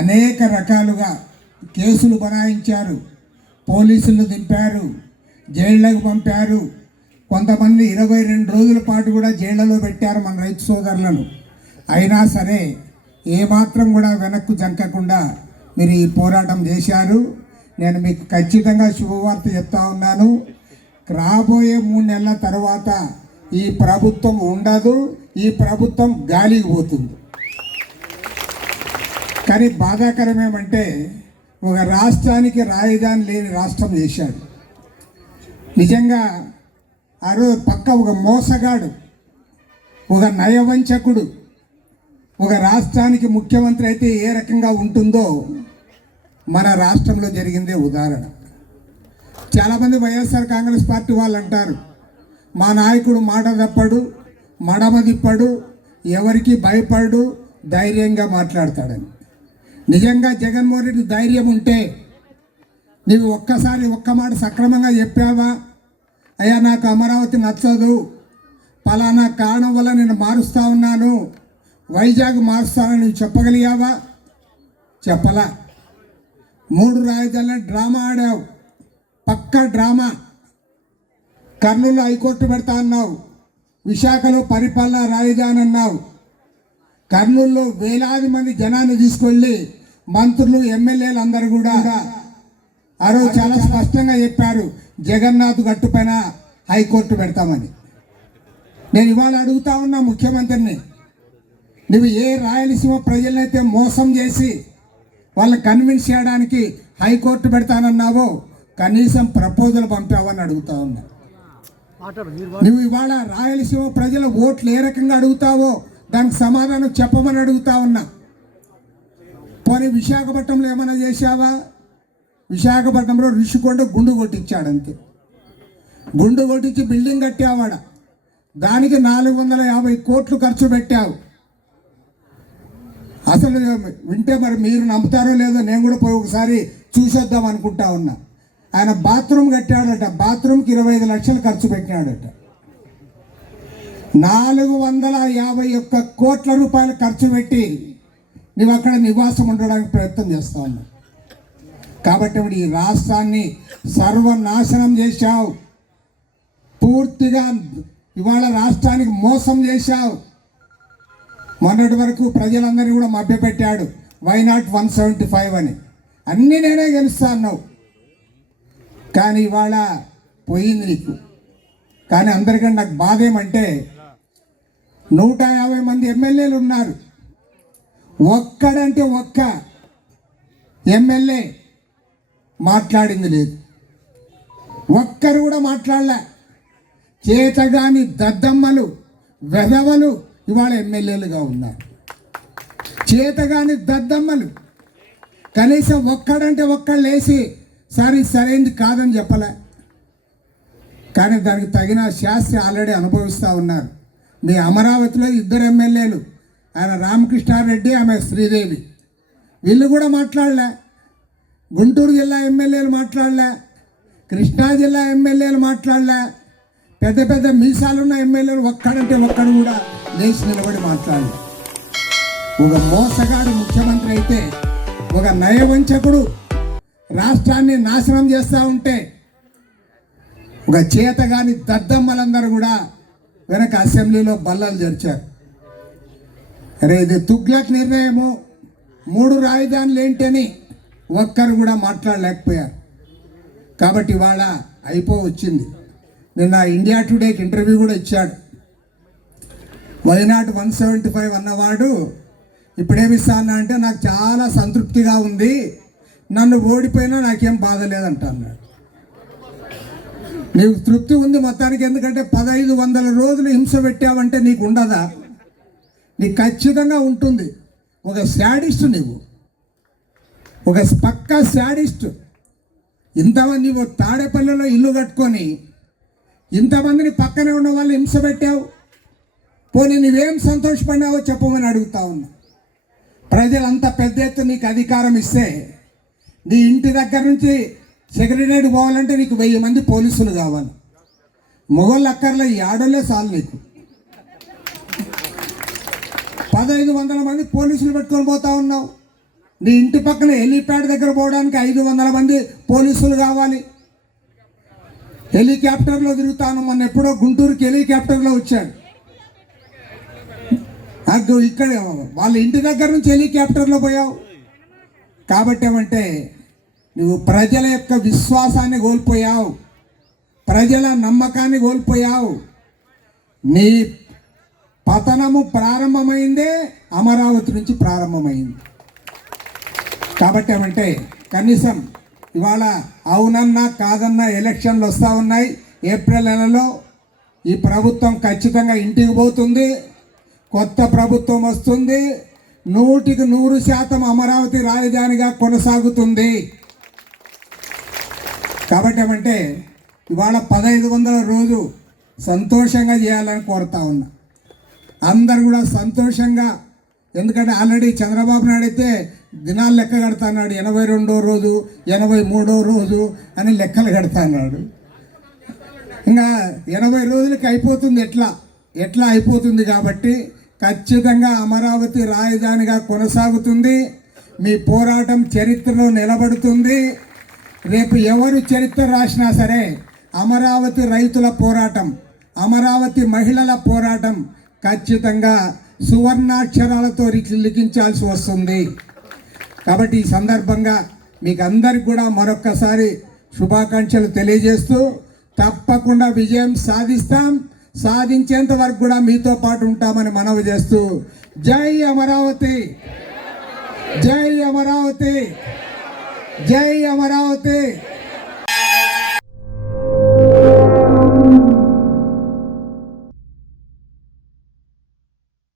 అనేక రకాలుగా కేసులు బనాయించారు. పోలీసులు దింపారు. జైళ్ళకు పంపారు. కొంతమంది ఇరవై రెండు రోజుల పాటు కూడా జైళ్ళలో పెట్టారు మన రైతు సోదరులను. అయినా సరే ఏమాత్రం కూడా వెనక్కు జంకకుండా మీరు ఈ పోరాటం చేశారు. నేను మీకు ఖచ్చితంగా శుభవార్త చెప్తా ఉన్నాను. రాబోయే మూడు నెలల తర్వాత ఈ ప్రభుత్వం ఉండదు. ఈ ప్రభుత్వం గాలికి పోతుంది. కానీ బాధాకరం ఏమంటే ఒక రాష్ట్రానికి రాజధాని లేని రాష్ట్రం చేశాడు. నిజంగా ఆ రోజు పక్క ఒక మోసగాడు ఒక నయవంచకుడు ఒక రాష్ట్రానికి ముఖ్యమంత్రి అయితే ఏ రకంగా ఉంటుందో మన రాష్ట్రంలో జరిగిందే ఉదాహరణ. చాలామంది వైఎస్ఆర్ కాంగ్రెస్ పార్టీ వాళ్ళు అంటారు మా నాయకుడు మాట తప్పడు మడమ తిప్పడు ఎవరికి భయపడు ధైర్యంగా మాట్లాడతాడని. నిజంగా జగన్మోహన్ రెడ్డి ధైర్యం ఉంటే నీవు ఒక్కసారి ఒక్క మాట సక్రమంగా చెప్పావా? అయ్యా నాకు అమరావతి నచ్చదు. పలానా కారణం వల్ల నేను మారుస్తా ఉన్నాను. వైజాగ్ మారుస్తానని నువ్వు చెప్పగలిగావా? చెప్పలా. మూడు రాజధానుల డ్రామా ఆడావు. పక్క డ్రామా. కర్నూలు హైకోర్టు పెడతా అన్నావు. విశాఖలో పరిపాలన రాజధాని అన్నావు. కర్నూలులో వేలాది మంది జనాన్ని తీసుకెళ్ళి మంత్రులు ఎమ్మెల్యేలు అందరూ కూడా ఆ రోజు చాలా స్పష్టంగా చెప్పారు జగన్నాథ్ గట్టు పైన హైకోర్టు పెడతామని. నేను ఇవాళ అడుగుతా ఉన్నా ముఖ్యమంత్రిని నువ్వు ఏ రాయలసీమ ప్రజలనైతే మోసం చేసి వాళ్ళని కన్విన్స్ చేయడానికి హైకోర్టు పెడతానన్నావో కనీసం ప్రపోజల్ పంపావని అడుగుతా ఉన్నా. నువ్వు ఇవాళ రాయలసీమ ప్రజల ఓట్లు ఏ రకంగా అడుగుతావో దానికి సమాధానం చెప్పమని అడుగుతా ఉన్నా. పోనీ విశాఖపట్నంలో ఏమైనా చేశావా? విశాఖపట్నంలో రిషికొండ గుండు కొట్టించాడు అంతే గుండు కొట్టించి బిల్డింగ్ కట్టావాడ దానికి నాలుగు వందల యాభై కోట్లు ఖర్చు పెట్టావు. అసలు వింటే మరి మీరు నమ్ముతారో లేదో నేను కూడా పోయి ఒకసారి చూసొద్దాం అనుకుంటా ఉన్నా. ఆయన బాత్రూమ్ కట్టాడట. బాత్రూమ్కి ఇరవై ఐదు లక్షలు ఖర్చు పెట్టినాడట. నాలుగు వందల యాభై ఒక్క కోట్ల రూపాయలు ఖర్చు పెట్టి నువ్వు అక్కడ నివాసం ఉండడానికి ప్రయత్నం చేస్తా ఉన్నావు. కాబట్టి ఇప్పుడు ఈ రాష్ట్రాన్ని సర్వనాశనం చేశావు. పూర్తిగా ఇవాళ రాష్ట్రానికి మోసం చేశావు. మొన్నటి వరకు ప్రజలందరినీ కూడా మభ్యపెట్టాడు why not one seventy five అని. అన్నీ నేనే గెలుస్తా అన్నావు. కానీ ఇవాళ పోయింది నీకు. కానీ అందరికంటే నాకు బాధ ఏమంటే నూట యాభై మంది ఎమ్మెల్యేలు ఉన్నారు. ఒక్కడంటే ఒక్క ఎమ్మెల్యే మాట్లాడింది లేదు. ఒక్కరు కూడా మాట్లాడలే. చేతగాని దద్దమ్మలు వెధవలు ఇవాళ ఎమ్మెల్యేలుగా ఉన్నారు. చేతగాని దద్దమ్మలు కనీసం ఒక్కడంటే ఒక్కళ్ళు లేచి సార్ ఇది సరైనది కాదని చెప్పలే. కానీ దానికి తగిన శాస్త్రి ఆల్రెడీ అనుభవిస్తూ ఉన్నారు. మీ అమరావతిలో ఇద్దరు ఎమ్మెల్యేలు ఆయన రామకృష్ణారెడ్డి ఆమె శ్రీదేవి. వీళ్ళు కూడా మాట్లాడలే. గుంటూరు జిల్లా ఎమ్మెల్యేలు మాట్లాడలే. కృష్ణా జిల్లా ఎమ్మెల్యేలు మాట్లాడలే. పెద్ద పెద్ద మీసాలున్న ఎమ్మెల్యేలు ఒక్కడంటే ఒక్కడు కూడా లేచి నిలబడి మాట్లాడలే. ఒక మోసగాడు ముఖ్యమంత్రి అయితే ఒక నయవంచకుడు రాష్ట్రాన్ని నాశనం చేస్తూ ఉంటే ఒక చేతగాని దద్దమ్మలందరూ కూడా వెనక అసెంబ్లీలో బల్లలు జరిచారు. అరే ఇది తుగ్లక్ నిర్ణయము. మూడు రాజధానులు ఏంటని ఒక్కరు కూడా మాట్లాడలేకపోయారు. కాబట్టి ఇవాళ అయిపో వచ్చింది. నిన్న ఇండియా టుడేకి ఇంటర్వ్యూ కూడా ఇచ్చాడు. వైనాట్ వన్ సెవెంటీ ఫైవ్ అన్నవాడు ఇప్పుడేమిస్తా అంటే నాకు చాలా సంతృప్తిగా ఉంది. నన్ను ఓడిపోయినా నాకేం బాధ లేదంట అన్నాడు నీకు తృప్తి ఉంది మొత్తానికి ఎందుకంటే పదహైదు వందల రోజులు హింస పెట్టావంటే నీకు ఉండదా? నీకు ఖచ్చితంగా ఉంటుంది. ఒక శాడిస్ట్ నీవు. ఒక పక్క శాడిస్ట్. ఇంతమంది నువ్వు తాడేపల్లిలో ఇల్లు కట్టుకొని ఇంతమందిని పక్కనే ఉన్న వాళ్ళు హింస పెట్టావు? పోనీ నువ్వేం సంతోషపడినావో చెప్పమని అడుగుతా ఉన్నా. ప్రజలంతా పెద్ద ఎత్తు నీకు అధికారం ఇస్తే నీ ఇంటి దగ్గర నుంచి సెక్రటరీ పోవాలంటే నీకు వెయ్యి మంది పోలీసులు కావాలి. మొగోళ్ళు అక్కర్లే ఈ ఆడోళ్ళే చాలు నీకు. పదహైదు వందల మంది పోలీసులు పెట్టుకొని పోతా ఉన్నావు. నీ ఇంటి పక్కన హెలీప్యాడ్ దగ్గర పోవడానికి ఐదు వందల మంది పోలీసులు కావాలి. హెలికాప్టర్లో తిరుగుతాను. మొన్న ఎప్పుడో గుంటూరుకి హెలికాప్టర్లో వచ్చాడు నాకు ఇక్కడ వాళ్ళ ఇంటి దగ్గర నుంచి హెలికాప్టర్లో పోయావు. కాబట్టి ఏమంటే నువ్వు ప్రజల యొక్క విశ్వాసాన్ని కోల్పోయావు. ప్రజల నమ్మకాన్ని కోల్పోయావు. నీ పతనము ప్రారంభమైందే అమరావతి నుంచి ప్రారంభమైంది. కాబట్టి ఏమంటే కనీసం ఇవాళ అవునన్నా కాదన్నా ఎలక్షన్లు వస్తూ ఉన్నాయి. ఏప్రిల్ నెలలో ఈ ప్రభుత్వం ఖచ్చితంగా ఇంటికి పోతుంది. కొత్త ప్రభుత్వం వస్తుంది. నూటికి నూరు శాతం అమరావతి రాజధానిగా కొనసాగుతుంది. కాబట్టి ఏమంటే ఇవాళ పదహైదు వందల రోజు సంతోషంగా చేయాలని కోరుతా ఉన్నా. అందరు కూడా సంతోషంగా. ఎందుకంటే ఆల్రెడీ చంద్రబాబు నాయుడు అయితే దినాలు లెక్క కడతాన్నాడు. ఎనభై రెండో రోజు ఎనభై మూడో రోజు అని లెక్కలు కడతాన్నాడు. ఇంకా ఎనభై రోజులకి అయిపోతుంది ఎట్లా? ఎట్లా అయిపోతుంది కాబట్టి ఖచ్చితంగా అమరావతి రాజధానిగా కొనసాగుతుంది. మీ పోరాటం చరిత్రలో నిలబడుతుంది. రేపు ఎవరు చరిత్ర రాసినా సరే అమరావతి రైతుల పోరాటం అమరావతి మహిళల పోరాటం ఖచ్చితంగా సువర్ణాక్షరాలతో లిఖించాల్సి వస్తుంది. కాబట్టి ఈ సందర్భంగా మీకు అందరికి కూడా మరొక్కసారి శుభాకాంక్షలు తెలియజేస్తూ తప్పకుండా విజయం సాధిస్తాం. సాధించేంత వరకు కూడా మీతో పాటు ఉంటామని మనవి చేస్తూ జై అమరావతి! జై అమరావతి! జై అమరావతి!